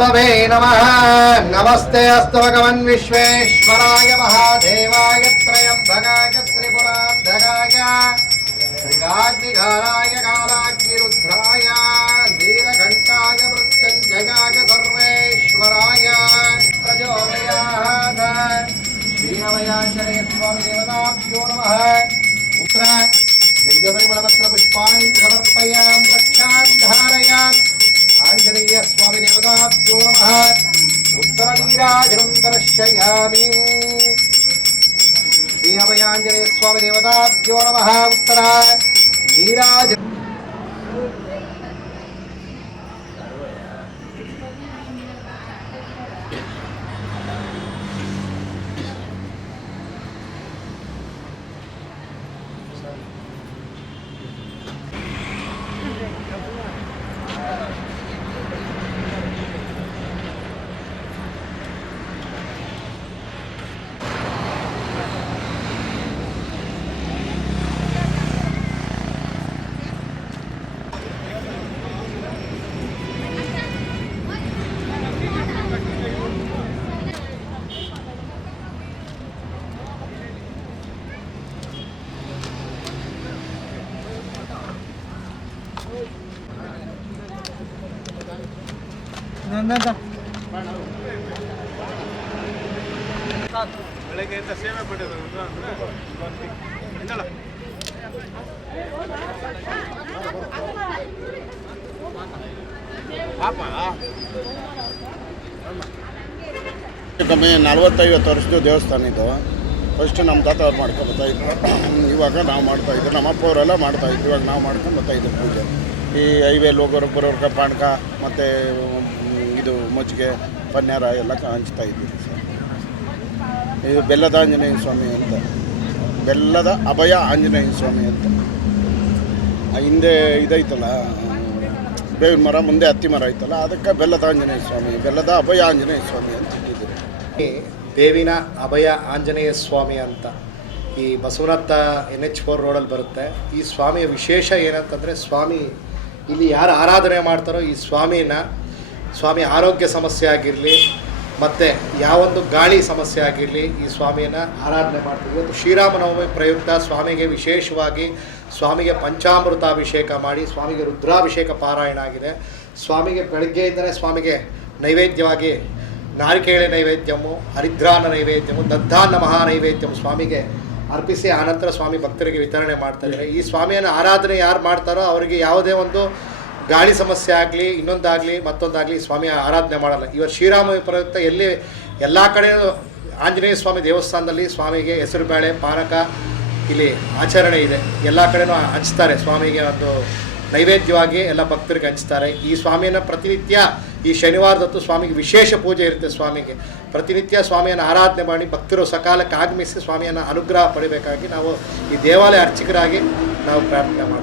शाम्भवे नमः। नमस्ते अस्तु भगवन् विश्वेश्वराय महादेवाय त्रयम्बकाय त्रिपुरान्धकाय त्रिकाग्निकालाय कालाग्निरुद्राय नीलकण्ठाय मृत्युञ्जयाय सर्वेश्वराय प्रचोदयात्। श्रीअभयाञ्जनेय स्वामी देवताभ्यो नमः। पुत्र दिव्यपरिमलपत्र पुष्पाणि समर्पयामि रक्षां धारयामि। आञ्जनेय स्वामी देवताभ्यो नमः। उत्तरनीराजनं दर्शयामि। श्री अभयाञ्जनेय स्वामी देवताभ्यो नमः। उत्तर नीराज ಬೆಳಗ್ಗೆಯಿಂದ ಸೇವೆ ಪಡೆಯೋದು ಕಮ್ಮಿ 40-50 ವರ್ಷದ ದೇವಸ್ಥಾನ ಇದು. ಫಸ್ಟ್ ನಮ್ಮ ತಾತ ಅವ್ರು ಮಾಡ್ಕೊಂಡು ಬರ್ತಾಯಿದ್ರು, ಇವಾಗ ನಾವು ಮಾಡ್ತಾಯಿದ್ರು, ನಮ್ಮ ಅಪ್ಪ ಅವರೆಲ್ಲ ಮಾಡ್ತಾಯಿದ್ರು, ಇವಾಗ ನಾವು ಮಾಡ್ಕೊಂಡು ಬರ್ತಾಯಿದ್ರು ಪೂಜೆ. ಈ ಹೈವೇಲಿ ಹೋಗೋರು ಬರೋರ್ಗೆ ಪಾನಕ ಮತ್ತು ಇದು ಮಜ್ಜಿಗೆ ಪನ್ಯಾರ ಎಲ್ಲ ಹಂಚ್ತಾ ಇದ್ದೀವಿ ಸರ್. ಇದು ಬೆಲ್ಲದ ಆಂಜನೇಯ ಸ್ವಾಮಿ ಅಂತ, ಬೆಲ್ಲದ ಅಭಯ ಆಂಜನೇಯ ಸ್ವಾಮಿ ಅಂತ. ಹಿಂದೆ ಇದೈತಲ್ಲ ಬೇವಿನ ಮರ, ಮುಂದೆ ಹತ್ತಿ ಮರ ಐತಲ್ಲ, ಅದಕ್ಕೆ ಬೆಲ್ಲದ ಆಂಜನೇಯ ಸ್ವಾಮಿ, ಬೆಲ್ಲದ ಅಭಯ ಆಂಜನೇಯ ಸ್ವಾಮಿ ಅಂತ ಇಟ್ಟಿದ್ದೀವಿ. ದೇವಿನ ಅಭಯ ಆಂಜನೇಯ ಸ್ವಾಮಿ ಅಂತ ಈ ಬಸವನತ್ತ NH4 ರೋಡಲ್ಲಿ ಬರುತ್ತೆ. ಈ ಸ್ವಾಮಿಯ ವಿಶೇಷ ಏನಂತಂದರೆ, ಸ್ವಾಮಿ ಇಲ್ಲಿ ಯಾರು ಆರಾಧನೆ ಮಾಡ್ತಾರೋ ಈ ಸ್ವಾಮಿ ಆರೋಗ್ಯ ಸಮಸ್ಯೆ ಆಗಿರಲಿ ಮತ್ತು ಯಾವೊಂದು ಗಾಳಿ ಸಮಸ್ಯೆ ಆಗಿರಲಿ ಈ ಸ್ವಾಮಿಯನ್ನು ಆರಾಧನೆ ಮಾಡ್ತೀವಿ. ಇವತ್ತು ಶ್ರೀರಾಮನವಮಿ ಪ್ರಯುಕ್ತ ಸ್ವಾಮಿಗೆ ವಿಶೇಷವಾಗಿ ಸ್ವಾಮಿಗೆ ಪಂಚಾಮೃತಾಭಿಷೇಕ ಮಾಡಿ ಸ್ವಾಮಿಗೆ ರುದ್ರಾಭಿಷೇಕ ಪಾರಾಯಣ ಆಗಿದೆ. ಸ್ವಾಮಿಗೆ ಬೆಳಗ್ಗೆಯಿಂದಲೇ ಸ್ವಾಮಿಗೆ ನೈವೇದ್ಯವಾಗಿ ನಾರಿಕೇಳೆ ನೈವೇದ್ಯಮು, ಹರಿದ್ರಾನ ನೈವೇದ್ಯಮು, ದದ್ದಾನ್ನ ಮಹಾ ನೈವೇದ್ಯಮು ಸ್ವಾಮಿಗೆ ಅರ್ಪಿಸಿ ಆನಂತರ ಸ್ವಾಮಿ ಭಕ್ತರಿಗೆ ವಿತರಣೆ ಮಾಡ್ತಾಯಿದ್ದಾರೆ. ಈ ಸ್ವಾಮಿಯನ್ನು ಆರಾಧನೆ ಯಾರು ಮಾಡ್ತಾರೋ ಅವರಿಗೆ ಯಾವುದೇ ಒಂದು ಗಾಳಿ ಸಮಸ್ಯೆ ಆಗಲಿ, ಇನ್ನೊಂದಾಗಲಿ ಮತ್ತೊಂದಾಗಲಿ ಸ್ವಾಮಿಯ ಆರಾಧನೆ ಮಾಡಲ್ಲ. ಇವತ್ತು ಶ್ರೀರಾಮ ಪ್ರಯುಕ್ತ ಎಲ್ಲ ಕಡೆ ಆಂಜನೇಯ ಸ್ವಾಮಿ ದೇವಸ್ಥಾನದಲ್ಲಿ ಸ್ವಾಮಿಗೆ ಹೆಸರು ಬೇಳೆ ಪಾನಕ ಇಲ್ಲಿ ಆಚರಣೆ ಇದೆ. ಎಲ್ಲ ಕಡೆನೂ ಹಂಚ್ತಾರೆ ಸ್ವಾಮಿಗೆ, ಒಂದು ನೈವೇದ್ಯವಾಗಿ ಎಲ್ಲ ಭಕ್ತರಿಗೆ ಹಂಚ್ತಾರೆ. ಈ ಸ್ವಾಮಿಯನ್ನು ಪ್ರತಿನಿತ್ಯ ಈ ಶನಿವಾರದತ್ತು ಸ್ವಾಮಿಗೆ ವಿಶೇಷ ಪೂಜೆ ಇರುತ್ತೆ. ಸ್ವಾಮಿಗೆ ಪ್ರತಿನಿತ್ಯ ಸ್ವಾಮಿಯನ್ನು ಆರಾಧನೆ ಮಾಡಿ ಭಕ್ತರು ಸಕಾಲಕ್ಕೆ ಆಗಮಿಸಿ ಸ್ವಾಮಿಯನ್ನು ಅನುಗ್ರಹ ಪಡಿಬೇಕಾಗಿ ನಾವು ಈ ದೇವಾಲಯ ಅರ್ಚಕರಾಗಿ ನಾವು ಪ್ರಾರ್ಥನೆ ಮಾಡ್ತೀವಿ.